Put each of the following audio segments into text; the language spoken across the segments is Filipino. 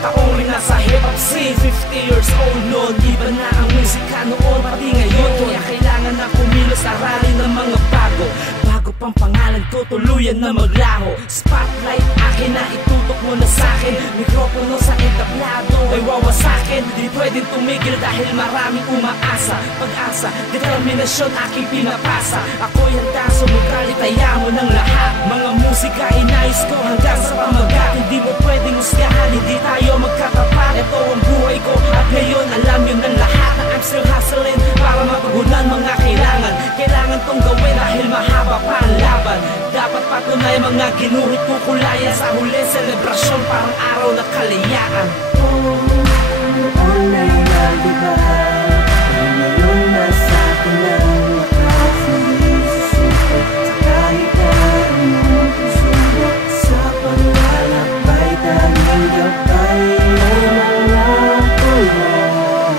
taong rin nasa hip-hop scene. 50 years old noon, iba na ang musika noon pati ngayon. Kaya kailangan na kumilos, aralin ng mga bago. Bago pang pangalan ko, tuluyan na maglaho. Spotlight akin na itutok mo na sa'kin. Mikropono sa entablado ay wawasakin. Di pwedeng tumigil dahil maraming umaasa. Pag-asa, determinasyon aking pinapasa. Ako'y handa sumugali, taya mo ng lahat. Mga musika inayos ko hanggang sa pamagat. Hindi mo pwedeng husgahan, hindi tayo magkatapat. Ito ang buhay ko at ngayon alam yun ng lahat. Na I'm still hustling para mapagunan mga kailangan. Kailangan tong gawin dahil mahaba pa ang laban. Dapat patunay mga ginuhit ko kulaya. Sa huli selebrasyon parang araw na kalayaan. Noon ay naliba, ngayon nasa akin ang makasali. Susubok sa kahit anong susubok. Sa paglalakbay tanging gabay ay mga tulong.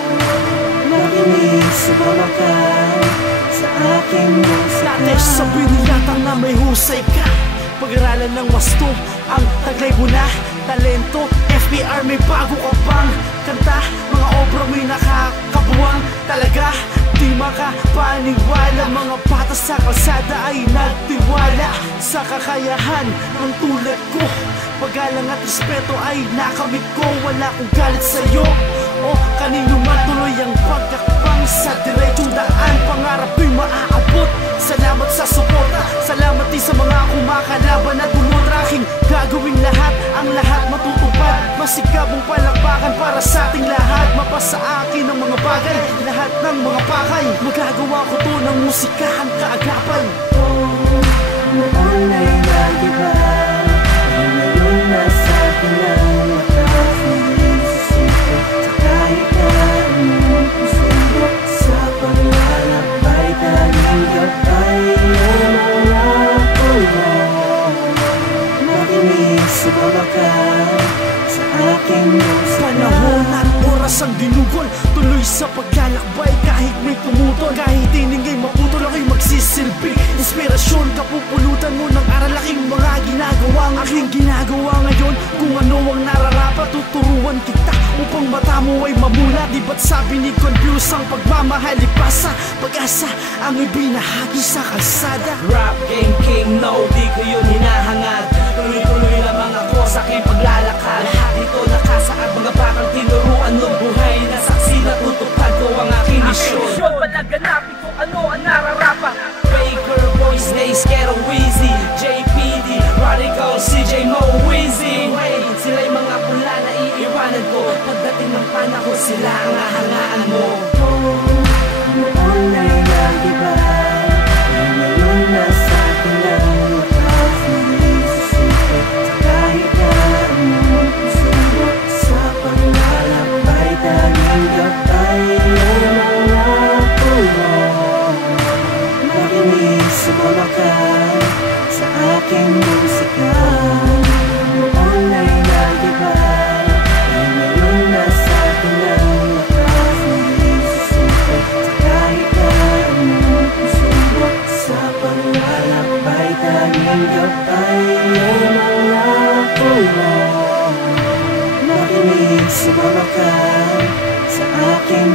Makinig sumamakay sa aking musika. Dati sabi nila na may husay ka. Pag-aralan ng wasto, ang taglay mo na talento. FBR may bago ka pang kanta. Mga obra may nakakabuwang talaga. Di makapaniwala, mga bata sa kalsada ay nagtiwala sa kakayahan ng tulad ko. Paggalang at respeto ay nakamit ko. Wala kong galit sa'yo o kanino man. Tuloy ang pagkakbang sa diretsong daan. Pangarap ko'y maaabot. Salamat sa suporta, salamat din sa mga kumakalaban at tumutraking gagawing lahat, ang lahat matutupad. Masigabong palakpakan para sa ating lahat. Mapasa akin ang mga bagay, lahat ng mga pakay. Magagawa ko to ng musika ang kaagapan. Noon ay naliba, ngayon nasa akin ang makasali. Susubok sa kahit anong susubok. Sa paglalakbay tanging gabay ay mga tulong. Makinig sumamakay sa aking musika. Panahon at oras ang ginugol, tuloy sa paglalakbay kahit may tumutol. Kahit tiningay maputol ako'y magsisilbi inspirasyon, kapupulutan mo ng aral aking mga ginagawa. Ang aking ginagawa ngayon, kung ano ang nararapat, tuturuan kita upang mata mo ay mamula. Di ba't sabi ni Confuse ang pagmamahal ipasa, pag-asa ang ibinahagi sa kalsada. Rap game king, no, di ko yun hinahangad. Tuloy-tuloy lamang ako sa aking paglalakad. Lahat ito nakasaad, mga batang tinuruan ng buhay na saksi na tutupad ko ang aking misyon. Palaganapin ko ano ang nararapat. Baker Boys, Nace, Kero, Weezy, JPD, Radical, CJ, Mo, Weezy. Sila'y mga pula na iiwanan ko. Pagdating ng panahon sila ang hahangaan mo. Noon ay naliba, ngayon nasa akin ang makasali. Susubok sa kahit anong susubok. Sa paglalakbay tanging gabay ay mga tulong. Makinig sumamakay sa aking musika. Noon ay naliba, ngayon nasa akin ang makasali. Susubok sa kahit anong susubok. Sa paglalakbay tanging gabay ay mga tulong. Makinig sumamakay sa aking